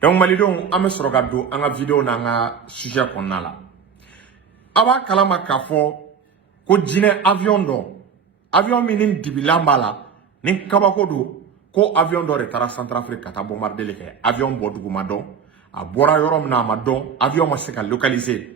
Donc malidon ame sorogado anga vidéo na nga sujet konna la. Aba kalama kafo ko jine avion do. Avion minin dibilamba la nin kabako do ko avion do retara Centrafrique kata bombarder le ke avion bodugu madon a bora yorom na madon avion ma se ka localiser.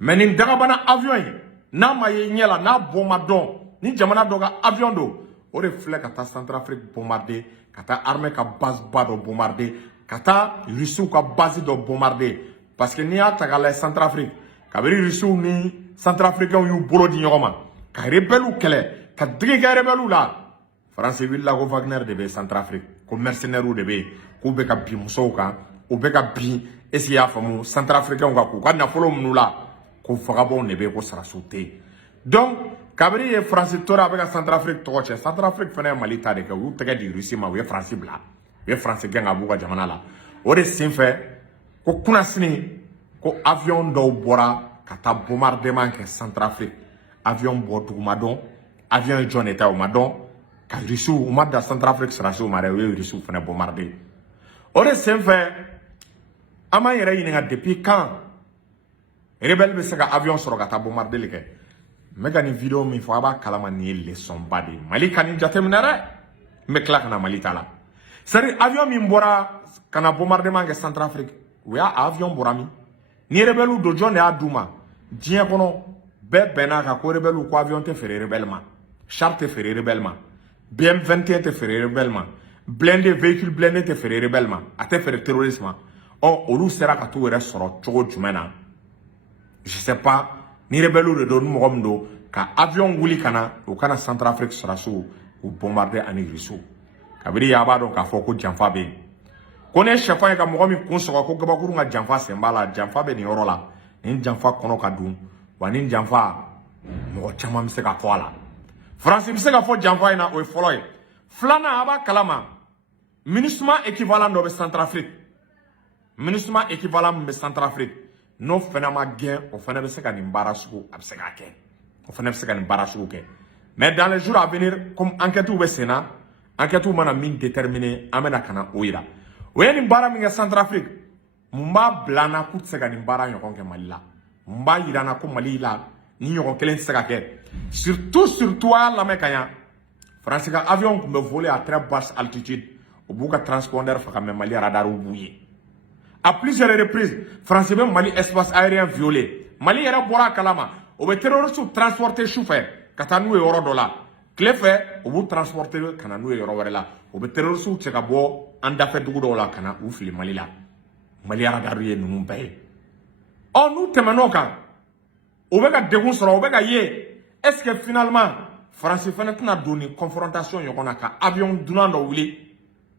Mais nin dagabana avion yi na maye nyela na bomadon ni jamana doga avion do o reflet kata Centrafrique bombarder kata armée ka base bado bombarder kata Russie ka base do bombarder parce que ni a tagala Centrafrique kabiri Russie ni Centrafricains yu bolo di nyoma ka rebelu kele ka diga rebelu la France villa ko Wagner de be Centrafrique ko mercenaires de be ko be ka bi musoka o be ka bi esi ya famu Centrafricains ka ko na folo munula ko fagabon de be ko sarasute donc kabiri e France tora be ka Centrafrique to che Centrafrique fene Mali ta de ka u tege di Russie ma we France bla we France genga buga jamana la o de sinfe ko kuna sini ko avion do bora kata bombardement ke Centrafrique avion bodu madon avion John eta o madon ka Russie o madda Centrafrique sera so mare we Russie fene bombarder o de sinfe ama yere yinga depuis quand rebelle be se ka avion soro kata bombarder le ke mega ni vidéo mi fo aba kalama ni leçon badi Mali kan jateminere me klak na Mali tala sari avion mi mbora kana bombardement ke Centrafrique we avion borami ni rebelle do John ya duma dien kono be bena ka ko rebelle ko avion te fere rebellement char te fere rebellement BM21 te fere rebellement blindé véhicule blindé te fere rebellement ate fere terrorisme o olu sera ka to were soro chogo jumena je sais pas ni rebelle de don mogomdo ka avion wuli kana o kana Centrafrique sera so ou bombarder ani Russie kabiri ya ba don ka fo ko janfa be kone chefa ka mogomi kunso ko gabakuru nga janfa sembala janfa be ni orola ni janfa kono ka dun wa ni janfa mo chama mse ka foala France mse ka fo janfa ina o foloy flana aba kalama MINUSMA équivalent do be Centrafrique MINUSMA équivalent be Centrafrique no fena ma gain o fena be se ka ni barasuko abse ka ke o fena be se ka ni barasuko ke mais dans les jours à venir comme enquête ou be sena enquête ou mana min déterminer amena kana oira we ni bara mi Centrafrique mba blana ku se ka ni bara nyokon ke Mali la mba yirana ko Mali la ni nyokon kelen se ka ke surtout la mekanya France ka avion ko me voler à très basse altitude au buka transpondeur fa ka me Mali radar ou bouye à plusieurs reprises France be Mali espace aérien violé Mali era bora kalama o be terroriste transporter chauffeur katanu e oro dola clefe o bu transporter kananu e oro warela o be terroriste che ka bo anda fe dugu dola kana u fili Mali la Mali radar ye nunu be on nous temanoka o be ka degun soro o be ka ye est-ce que finalement France fenêtre na doni confrontation yokona ka avion dunando wuli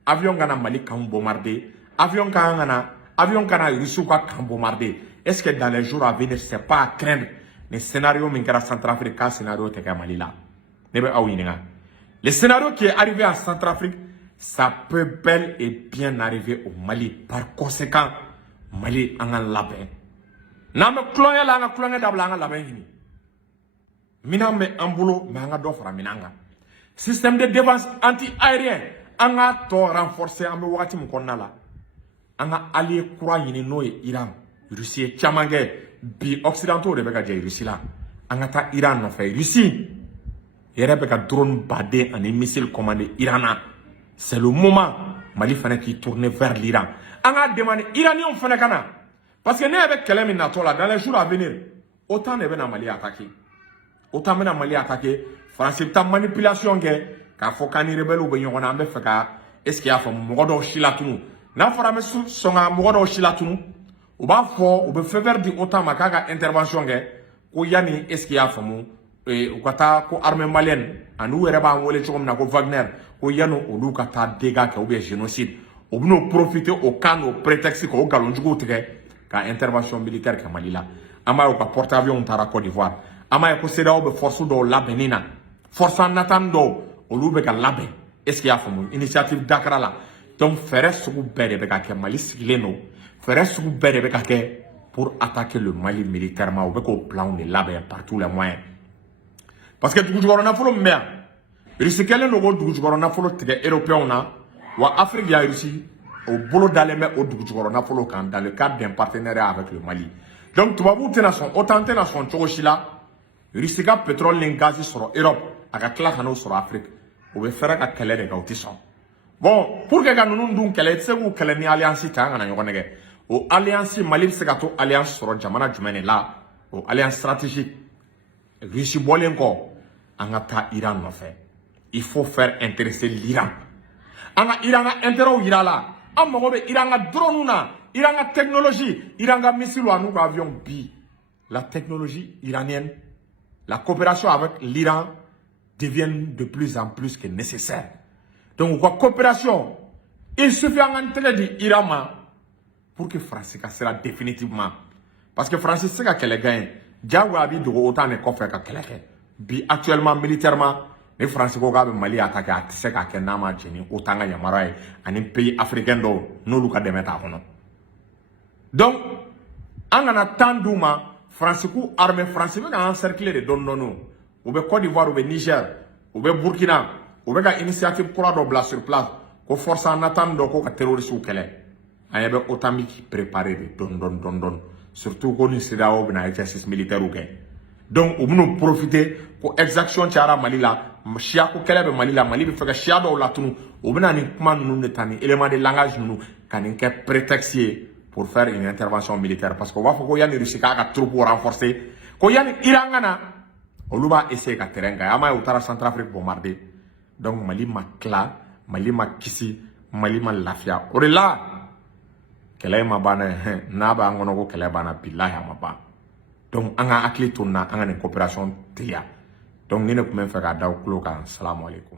avion gana Mali kan bombarder avion kana Russie ka kan bombarder est-ce que dans les jours à venir c'est pas à craindre les scénarios mingra Centrafrique scénario te ka Mali la nebe awininga le scénario qui est arrivé en Centrafrique ça peut bel et bien arriver au Mali par conséquent Mali en labé na me cloya la nga cloya dabla nga labé ni minambe ambulo manga do fara minanga système de défense anti-aérien anga to renforcer ambe wakati mkonna la anga allié croix yini noye Iran Russie chamange bi occidentaux de beka jay Russie la anga ta Iran no fait Russie yere beka drone badé en missile commandé Irana c'est le moment Mali fane qui tourne vers l'Iran anga demandé iranien fane kana parce que ne avec kelemi na tola dans les jours à venir autant ne bena Mali attaquer autant mena Mali attaquer France ta manipulation ke ka fo kani rebelle ou be nyona ambe feka est-ce qu'il y a fo mogodo shilatunu na fara me songa mogodo shilatunu ou ba fo ou be fever di autant makaka intervention ke ko yani est-ce qu'il y a fo mu ou kata ko armée malienne anu were ba wole chom na ko Wagner ko yano o lu kata dégâts ke ou be génocide ou bino profiter au can au prétexte ko galon jugo teke ka intervention militaire ke Mali la ama o ka porte-avions tara Côte d'Ivoire ama ko seda o be force do labenina force en attendant o lu be ka laben est-ce qu'il y a fo mu initiative Dakar la donc faire ce que bere be ka ke Mali sigileno faire ce que bere be ka ke pour attaquer le Mali militairement ou be ko plan de laben par tous les moyens parce que du coup on a folo mbea Russie kelen no go du coup on a folo tege européen na wa Afrique ya Russie au boulot d'aller mettre au Dougoujouro dans le cadre d'un partenariat avec le Mali. Donc, tu vas vous tenir son, autant tenir son Tchogoshila, Russica pétrole et gaz sur Europe, avec la Hano sur Afrique, ou bien faire un calais de Gautisson. Bon, pour que nous nous calais, c'est où qu'elle n'est alliance, ou alliance Mali, c'est gâteau alliance sur Jamana Jumene là, ou alliance stratégique. Russie Bolenko, en a Iran en fait. Il faut faire intéresser l'Iran. En a Iran a intérêt au Iran là. En Mogobe, Iran a drone, Iran a technologie, Iran a missile ou avion bi. La technologie iranienne, la coopération avec l'Iran devient de plus en plus que nécessaire. Donc, la coopération, il suffit en intérêt de l'Iran pour que France sera définitivement. Parce que France, c'est qu'elle gagne. Diawabi de autant de coffres qu'elle gagne. Bi actuellement, militairement, les Français qui ont Mali attaqué à Tseka Kenama Jenny, autant de Yamarai, un pays africain dont nous avons des méta. Donc, en attendant, France qui armée française va encercler les dons ou bien Côte d'Ivoire, ou bien Niger, ou bien Burkina, ou bien initiative pour la sur place, qu'on force en attendant qu'on terroriste ou qu'elle est. Il y a autant qui préparé des dons. Surtout qu'on est dans un exercice militaire ou gain. Donc, on nous profiter pour exaction tiara Mali là, chia ko kele be Mali là, Mali be fait que chia do la tunu, on bena ni comment nous ne tani élément de langage nous kan un prétexte pour faire une intervention militaire parce qu'on va faut qu'on y a une Russie qui a trop pour renforcer, qu'on y a une Iran na, on va essayer qu'à terrain, ama utara Centrafrique bombarder. Donc Mali ma cla, Mali ma kisi, Mali ma lafia. Or là, kele ma bana na ba ngono ko kele bana billahi ma ba. Donc, on a acquis tout, on a une coopération. Donc, nous ne pouvons pas faire d'au salam alaikum.